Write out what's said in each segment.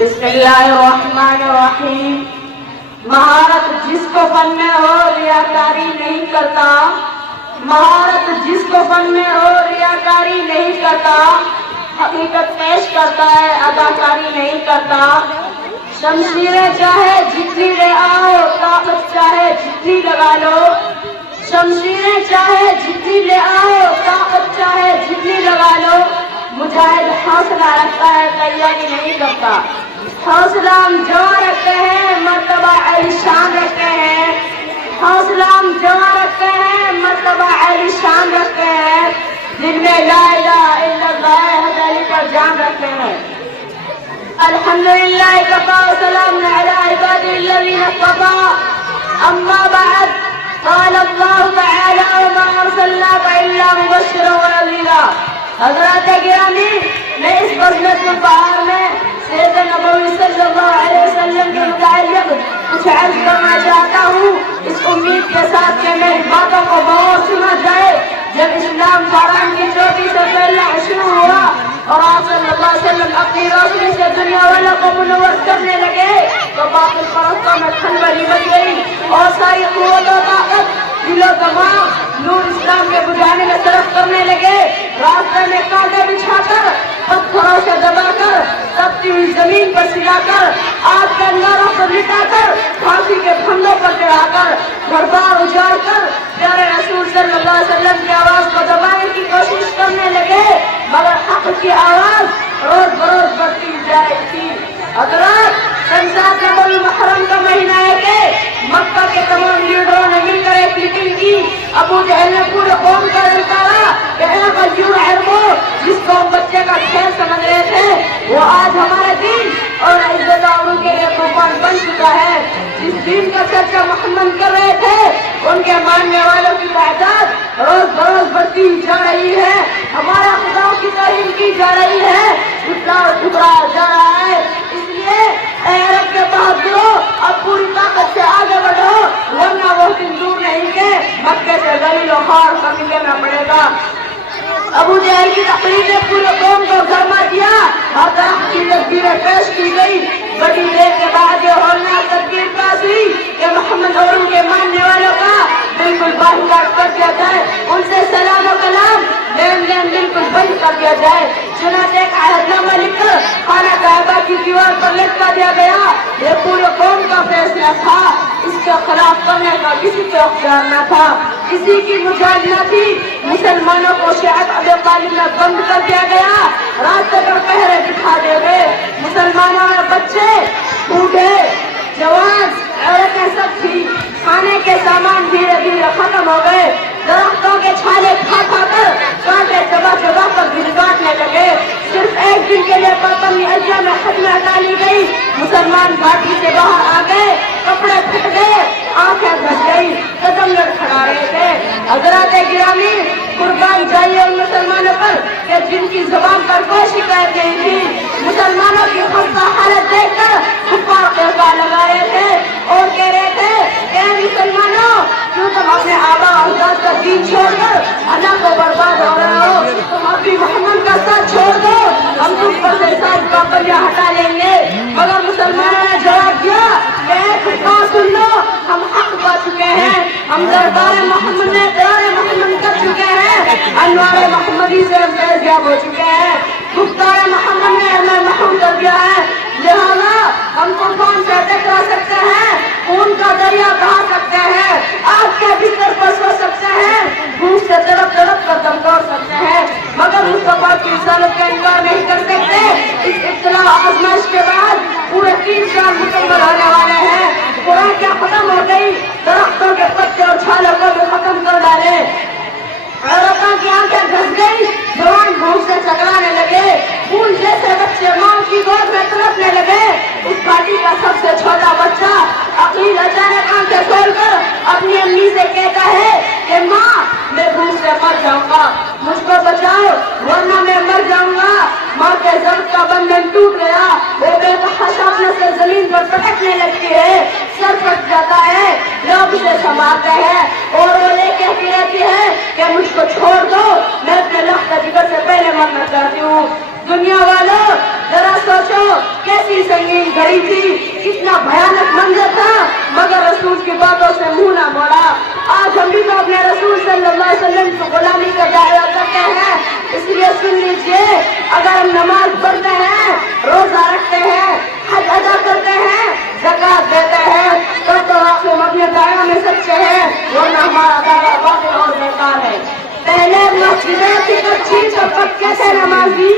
बिस्मिल्लाहिर्रहमानिर्रहीम। महारत जिसको फन में हो रियाकारी नहीं करता, महारत जिसको फन में हो रियाकारी नहीं करता, हकीकत पेश करता है अदाकारी नहीं करता। शमशीरें चाहे जितनी ले आओ, ताकत चाहे जितनी लगा लो, शमशीरें चाहे जितनी ले आओ, ताकत चाहे जितनी लगा लो, मुजाहिद हौसला रखता है तैयारी नहीं करता। हौसला हम जवां रखते हैं, मर्तबा आलिशान रखते हैं, हौसला हम जवां रखते हैं, मर्तबा आलिशान रखते हैं, जिनमें ला इलाहा इल्लल्लाह हदाली पर जान रखते हैं। अल्हम्दुलिल्लाह कफ़ा व सलामुन अला इबादिल्लज़ीना इस्तफ़ा, अम्मा बअद, क़ाल अल्लाहु तआला व मा अरसलनाका इल्ला मुबश्शिरन व नज़ीरा। हज़रात गिरामी, मैं इस बज़मतुल बहार में सैयद नबवी सल्लल्लाहु अलैहि वसल्लम के मुताल्लिक़ कुछ अर्ज़ करना चाहता हूँ, इस उम्मीद के साथ कि मेरी बातों को गौर सुना जाए। जब इस्लाम फ़ौरान की चोटी से फैलना शुरू हुआ और आप सल्लल्लाहु अलैहि वसल्लम अपनी रोशनी से दुनिया वालों को मुनव्वर करने लगे, तो बातिल परस्तों में खलबली मच गई और सारी क़ुव्वत और ताकत दिलो दिमाग नूर इस्लाम के बुझाने में तरफ करने लगे। रास्ते में कांटे बिछाकर, पत्थरों से दबाकर, तपती हुई जमीन पर सिलाकर, आग के अंगारों को मिटाकर, फांसी के फंदों पर चढ़ाकर, घर बार उजाड़ कर प्यारे रसूल सल्लल्लाहु अलैहि वसल्लम की आवाज को दबाने की कोशिश करने लगे, मगर हक की आवाज रोज बरोज बढ़ती जा रही थी। हज़रात, रमज़ान नबवी मुहर्रम का महीना है कि मक्का के तमाम लीडरों ने मिलकर एक मीटिंग की। अबू जहल ने पूरे कौम का ललकारा कि ऐ गयूर अरबो, जिसको हम बच्चे का खेल समझ रहे थे, वो आज हमारे दीन और इज्जत आबरू के लिए तूफान बन चुका है। जिस दीन का चर्चा मोहम्मद कर रहे थे, उनके मानने वालों की तादाद रोज बरोज बढ़ती जा रही है। हमारा खुदाओं की तारीफ की जा रही है, ठुकराया जा रहा है। इसलिए ऐ अरब के बहादुरों, अब पूरी ताकत से आगे बढ़ो, वरना वो दिन दूर नहीं के मक्के से ज़लील और ख़ार कर निकलना पड़ेगा। अबू जहल की तकरीर ने पूरे कौम को गरमा दिया। हर तरह की तस्वीरें पेश की गई। बड़ी देर के बाद ये होलनाक तस्वीर पेश हुई कि मोहम्मद और उनके मानने वालों का बिल्कुल बाइकाट कर दिया जाए, उनसे सलाम और कलाम लेन देन बिल्कुल बंद कर दिया जाए। चुनांचे एक अहदनामा लिखकर खाना काबा की दीवार पर लटका दिया गया। ये पूरे कौम का फैसला था, इसके खिलाफ करने का किसी को अख्तियार न था, किसी की मुजाहिद न थी। मुसलमानों को शियात अबू तालिब में बंद कर दिया गया, रास्ते पर पहरे दिखा दिए गए। मुसलमानों में बच्चे, बूढ़े, जवान, औरतें सब थी। खाने के सामान धीरे धीरे खत्म हो गए। दरख्तों के छाले खा खा कर कांटे चबा चबा कर दिल काटने लगे। सिर्फ एक दिन के लिए पाबंदी अय्या में खत्म हटा ली गई। मुसलमान घाटी से बाहर आ गए, कपड़े फट गए, आंखें धस गई, कदम लड़खड़ा रहे थे। हज़रात गिरामी, कुर्बान जाइए उन मुसलमानों पर कि जिनकी जुबान पर कोई शिकायत नहीं थी। मुसलमानों की खस्ता हालत देखकर कुफ्फार कहका लगा रहे थे और कह रहे थे कि मुसलमानों, क्यों तुम अपने आबा अजदाद का दीन छोड़कर अल्लाह को बर्बाद हो रहे हो? तुम अभी मोहम्मद का साथ छोड़ दो, हम तुम पर से सारी पाबंदियां हटा लेंगे। मगर मुसलमानों ने जवाब दिया कि कुफ्फार सुन लो, हम हक पा चुके हैं, हम दरबार मोहम्मद में इक़रार मोहम्मद कर चुके हैं, अनवार मोहम्मदी से हम फैज़याब हो चुके हैं, गुफ्तार मोहम्मद ने हमें महरूम कर दिया है। लिहाजा हम तूफान से टकरा सकते हैं, खून का दरिया बहा सकते हैं, आग के भीतर फंस सकते हैं, भूख से तड़प तड़प कर दम तोड़ सकते हैं, मगर मुस्तफा की रिसालत का इनकार नहीं कर सकते। इस इब्तिला आज़माइश के बाद पूरे 3 साल मुकम्मल होने वाले हैं। कुरान क्या खत्म हो गई, दरख्तों के पत्ते और छालों को भी खत्म कर डाले, औरतों की आंखें धस गई, जवान भूख से चकराने लगे, फूल जैसे बच्चे माँ की गोद में तड़पने लगे। उस घाटी का सबसे छोटा बच्चा अकील अचानक आंखें खोलकर अपनी अम्मी से कहता है कि माँ, मैं भूख से मर जाऊंगा, मुझको बचाओ वरना मैं मर जाऊंगा। माँ के ज़ब्त का बंधन टूट गया, वो बेतहाशा अपने से जमीन पर पटकने लगती है, सर फट जाता है, लोग उसे संभालते हैं और वो ये कहती रहती है कि मुझको छोड़ दो, मैं अपने लख्त जिगर से पहले मरना चाहती हूँ। दुनिया वालों, ذرا سوچو کیسی سنگین گھڑی تھی، کتنا بھیانک منظر تھا، مگر رسول کی باتوں سے منہ نہ موڑا۔ آج ہم بھی تو اپنے رسول صلی اللہ علیہ وسلم کی غلامی کا دعویٰ کرتے ہیں، اس لیے سن لیجیے، اگر ہم نماز پڑھتے ہیں، روزہ رکھتے ہیں، حج ادا کرتے ہیں، زکوٰۃ دیتے ہیں، تو واقعی ہم اپنے دعوے میں سچے ہیں، ورنہ ہمارا دعویٰ باطل اور بیکار ہے۔ پہلے مسجدیں تھی کچی تو پکے تھے نمازی،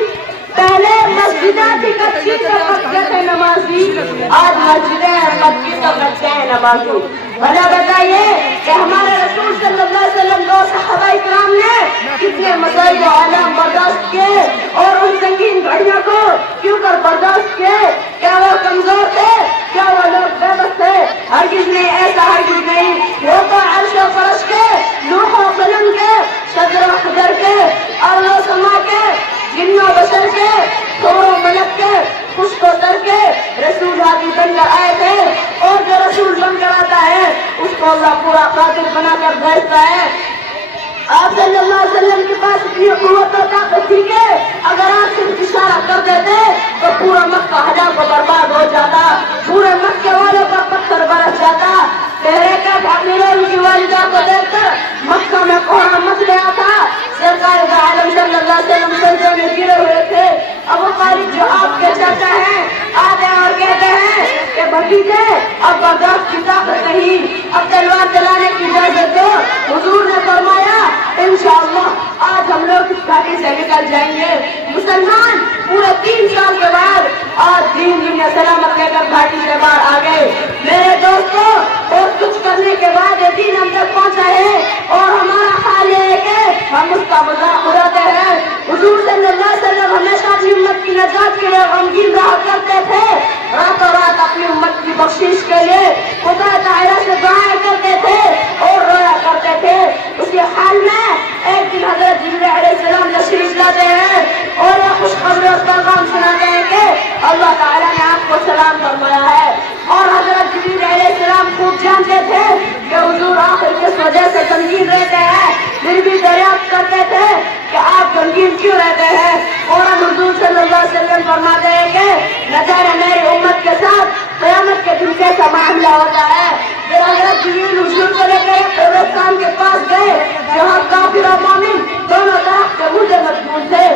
پہلے مسجدیں تھی کچی تو پکے تھے نمازی، آج مسجدیں پکی تو کچے ہیں نمازی۔ بھلا بتائیے کہ ہمارے رسول صلی اللہ علیہ وسلم کو صحابہ کرام نے کتنے مسائل و آلام برداشت کیے، اور ان سنگین گھڑیوں کو کیوں کر برداشت کیے؟ کیا وہ کمزور تھے؟ کیا وہ لوگ بے بس تھے؟ ہرگز نہیں، ایسا ہرگز نہیں۔ وہ تو عرش و فرش کے، لوح و قلم کے، شجر و حجر کے، ارض و سما کے، جن و بشر کے، حور و ملک کے، خشک و تر کے رسول ہادی بن کر آئے تھے، اور جو رسول بن کر آتا ہے اس کو اللہ پورا قادر بنا کر بھیجتا ہے۔ آپ صلی اللہ علیہ وسلم کے پاس اتنی قوت و طاقت تھی کہ اگر آپ صرف اشارہ کر دیتے تو پورا مکہ ہلاک و برباد ہو جاتا، پورے مکے والوں پر پتھر برس جاتا۔ چہرے کا بھاگنے ان کی والدہ کو دیکھ کر مکہ میں کوہرام مچ گیا تھا، سرکار کا عالم صلی اللہ علیہ وسلم سجدے میں گرے ہوئے تھے۔ ابو طالب جو آپ کے چچا ہیں آتے اور کہتے ہیں کہ بھتیجے اب برداشت کی طاقت نہیں، اب تلوار چلانے کی اجازت دو۔ حضور نے فرمایا انشاءاللہ آج ہم لوگ اس گھاٹی سے نکل جائیں گے۔ مسلمان پورے 3 سال کے بعد آج دین سلامت لے کر گھاٹی سے باہر آ گئے۔ میرے دوستوں، بہت کچھ کرنے کے بعد یہ دین ہم تک پہنچا ہے، اور ہمارا حال یہ ہے کہ ہم اس کا مذاق اڑاتے ہیں۔ حضور صلی اللہ علیہ وسلم ہمیشہ اپنی امت کی نجات کے لیے غمگین رہا کرتے تھے، راتوں رات اپنی امت کی بخشش کے لیے خدا تعالیٰ سے دعائیں کرتے تھے اور رویا کرتے تھے۔ اسی حال میں ایک دن حضرت جبرائیل علیہ السلام تشریف لاتے ہیں اور یہ خوشخبری اور پیغام سناتے ہیں کہ اللہ تعالیٰ نے آپ کو سلام فرمایا ہے، اور حضرت جبرائیل علیہ السلام خوب جانتے تھے کہ حضور آخر کس وجہ سے غمگین رہتے ہیں، پھر بھی دریافت کرتے تھے کہ آپ غمگین کیوں رہتے ہیں، اور حضور صلی اللہ علیہ وسلم فرماتے ہیں کہ نہ جانے میری امت کے ساتھ قیامت کے دن کیسا معاملہ ہوتا ہے۔ پھر حضرت جبرائیل حضور کو لے کر قبرستان کے پاس گئے جہاں کافر اور مومن دونوں طرف کے مردے مدفون تھے۔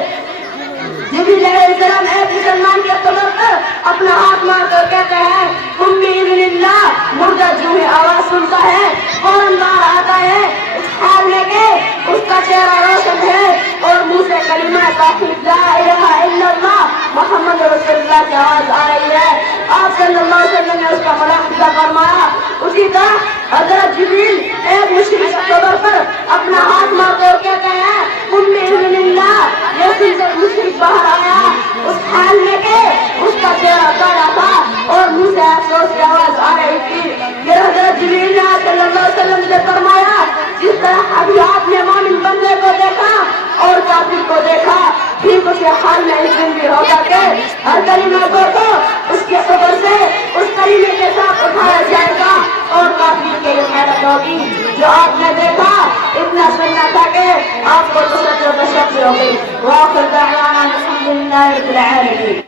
جبرائیل علیہ السلام ایک مسلمان کے قبر پر اپنا ہاتھ مار کر کہتے ہیں بِإِذْنِ اللَّهِ، مردہ جو ہی آواز سنتا ہے فوراً باہر آتا ہے، اس حال میں کہ اس کا چہرہ روشن ہے اور منہ سے کلمہ توحید لا الہ الا اللہ محمد رسول اللہ کی آواز آ رہی ہے۔ آپ صلی اللہ علیہ وسلم نے اس کا ملاحظہ فرمایا۔ اسی طرح حضرت جبرائیل ایک مشرک قبر پر اپنا ہاتھ مارتے ہوئے کہتے ہیں بِإِذْنِ اللَّهِ، یہ سن کر مشرک باہر آیا، اس حال میں کہ اس کا چہرہ کالا تھا اور منہ سے افسوس کی آواز آ رہی تھی۔ پھر حضرت جبرائیل نے صلی اللہ علیہ وسلم سے فرمایا جس طرح ابھی آپ نے مومن بندے کو دیکھا اور کافر کو دیکھا، ٹھیک اسی حال میں اس دن بھی ہوگا کہ ہر کلمہ کو تو اس کے قبر سے اس کلمے کے ساتھ اٹھایا جائے گا، اور کافر کے لیے محنت ہوگی۔ جو آپ نے دیکھا اتنا سننا تھا کہ آپ کو تو سچ و بشک ہو گئی۔ وآخر دعوانا الحمدللہ رب العالمین۔